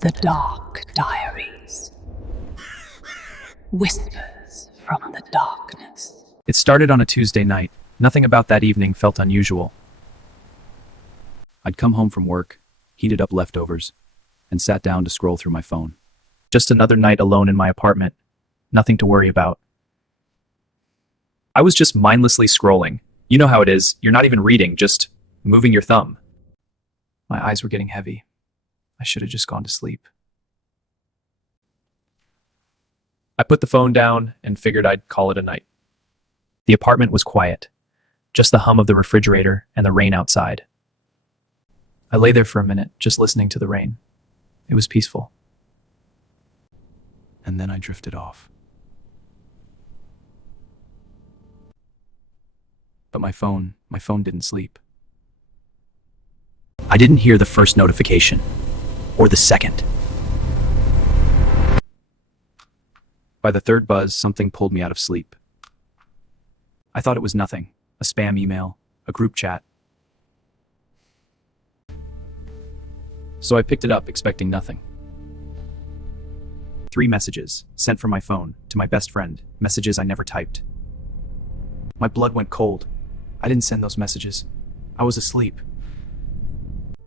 The Dark Diaries. Whispers from the darkness. It started on a Tuesday night. Nothing about that evening felt unusual. I'd come home from work, heated up leftovers, and sat down to scroll through my phone. Just another night alone in my apartment. Nothing to worry about. I was just mindlessly scrolling. You know how it is. You're not even reading, just moving your thumb. My eyes were getting heavy. I should have just gone to sleep. I put the phone down and figured I'd call it a night. The apartment was quiet, just the hum of the refrigerator and the rain outside. I lay there for a minute, just listening to the rain. It was peaceful. And then I drifted off. But my phone didn't sleep. I didn't hear the first notification, or the second. By the third buzz, something pulled me out of sleep. I thought it was nothing, a spam email, a group chat. So I picked it up, expecting nothing. 3 messages, sent from my phone, to my best friend, messages I never typed. My blood went cold. I didn't send those messages. I was asleep.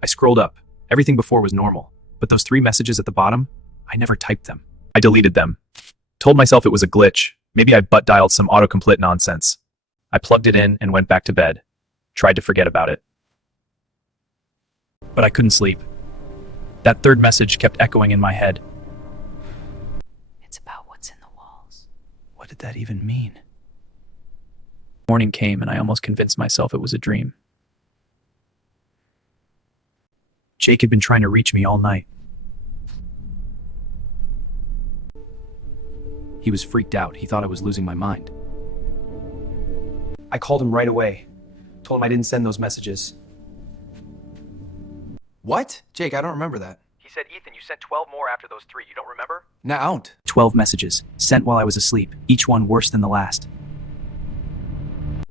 I scrolled up. Everything before was normal, but those 3 messages at the bottom, I never typed them. I deleted them. Told myself it was a glitch. Maybe I butt-dialed some autocomplete nonsense. I plugged it in and went back to bed. Tried to forget about it. But I couldn't sleep. That third message kept echoing in my head. It's about what's in the walls. What did that even mean? Morning came and I almost convinced myself it was a dream. Jake had been trying to reach me all night. He was freaked out. He thought I was losing my mind. I called him right away. Told him I didn't send those messages. What? Jake, I don't remember that. He said, Ethan, you sent 12 more after those 3. You don't remember? No, I don't. 12 messages, sent while I was asleep, each one worse than the last.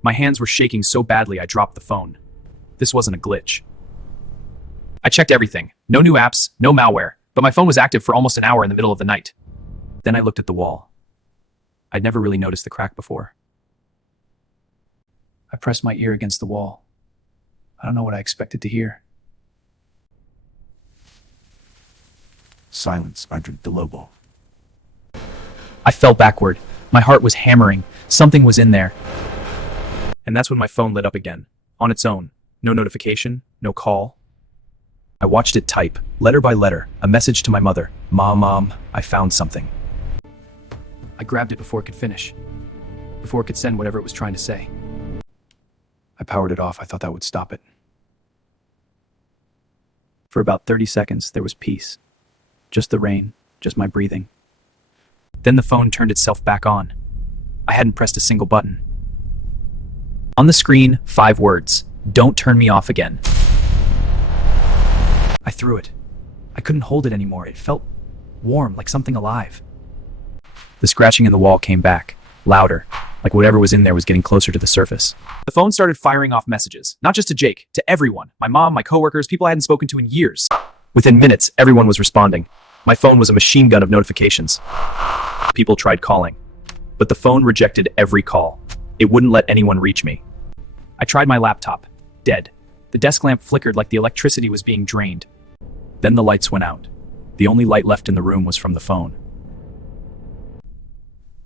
My hands were shaking so badly I dropped the phone. This wasn't a glitch. I checked everything. No new apps, no malware, but my phone was active for almost an hour in the middle of the night. Then I looked at the wall. I'd never really noticed the crack before. I pressed my ear against the wall. I don't know what I expected to hear. Silence under the Lobo. I fell backward. My heart was hammering. Something was in there. And that's when my phone lit up again, on its own. No notification, no call. I watched it type, letter by letter, a message to my mother. Mom, I found something. I grabbed it before it could finish, before it could send whatever it was trying to say. I powered it off. I thought that would stop it. For about 30 seconds, there was peace. Just the rain, just my breathing. Then the phone turned itself back on. I hadn't pressed a single button. On the screen, 5 words. Don't turn me off again. I threw it. I couldn't hold it anymore. It felt warm, like something alive. The scratching in the wall came back, louder, like whatever was in there was getting closer to the surface. The phone started firing off messages, not just to Jake, to everyone. My mom, my coworkers, people I hadn't spoken to in years. Within minutes, everyone was responding. My phone was a machine gun of notifications. People tried calling, but the phone rejected every call. It wouldn't let anyone reach me. I tried my laptop. Dead. The desk lamp flickered like the electricity was being drained. Then the lights went out. The only light left in the room was from the phone.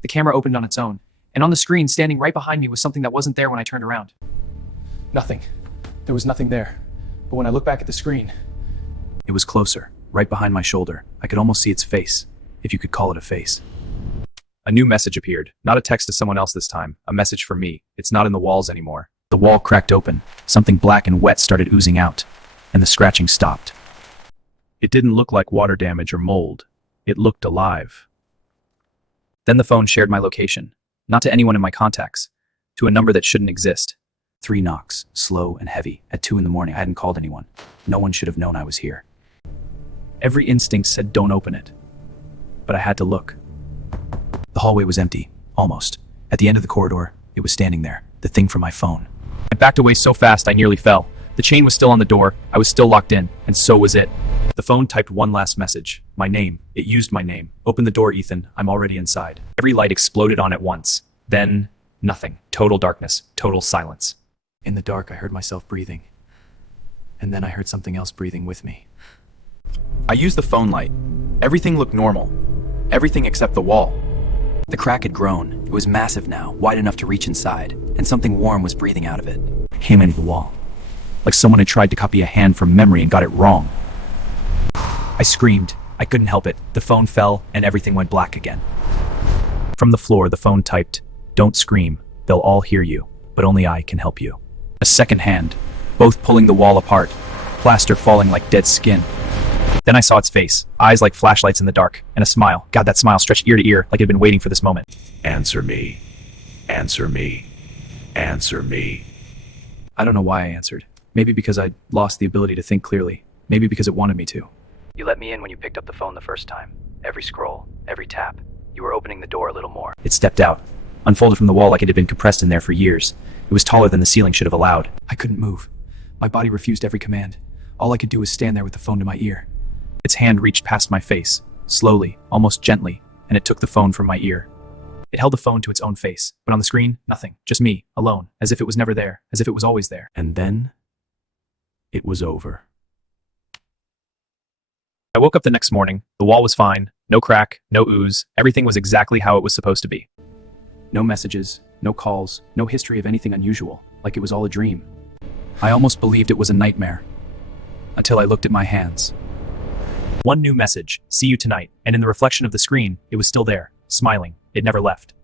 The camera opened on its own, and on the screen, standing right behind me, was something that wasn't there when I turned around. Nothing. There was nothing there. But when I looked back at the screen, it was closer, right behind my shoulder. I could almost see its face, if you could call it a face. A new message appeared, not a text to someone else this time, a message for me. It's not in the walls anymore. The wall cracked open. Something black and wet started oozing out, and the scratching stopped. It didn't look like water damage or mold. It looked alive. Then the phone shared my location, not to anyone in my contacts, to a number that shouldn't exist. 3 knocks, slow and heavy. At 2 a.m, I hadn't called anyone. No one should have known I was here. Every instinct said don't open it. But I had to look. The hallway was empty, almost. At the end of the corridor, it was standing there, the thing from my phone. I backed away so fast I nearly fell. The chain was still on the door, I was still locked in, and so was it. The phone typed one last message. My name. It used my name. Open the door, Ethan. I'm already inside. Every light exploded on at once. Then, nothing. Total darkness. Total silence. In the dark, I heard myself breathing. And then I heard something else breathing with me. I used the phone light. Everything looked normal. Everything except the wall. The crack had grown. It was massive now, wide enough to reach inside, and something warm was breathing out of it. Came into the wall. Like someone had tried to copy a hand from memory and got it wrong. I screamed. I couldn't help it. The phone fell and everything went black again. From the floor, the phone typed, "Don't scream. They'll all hear you, but only I can help you." A second hand, both pulling the wall apart, plaster falling like dead skin. Then I saw its face, eyes like flashlights in the dark, and a smile. God, that smile stretched ear to ear like it had been waiting for this moment. Answer me. Answer me. Answer me. I don't know why I answered. Maybe because I'd lost the ability to think clearly. Maybe because it wanted me to. You let me in when you picked up the phone the first time. Every scroll, every tap. You were opening the door a little more. It stepped out, unfolded from the wall like it had been compressed in there for years. It was taller than the ceiling should have allowed. I couldn't move. My body refused every command. All I could do was stand there with the phone to my ear. Its hand reached past my face, slowly, almost gently, and it took the phone from my ear. It held the phone to its own face, but on the screen, nothing. Just me, alone, as if it was never there, as if it was always there. And then it was over. I woke up the next morning. The wall was fine. No crack, no ooze. Everything was exactly how it was supposed to be. No messages, no calls, no history of anything unusual, like it was all a dream. I almost believed it was a nightmare, until I looked at my hands. One new message, "See you tonight," and in the reflection of the screen, it was still there, smiling. It never left.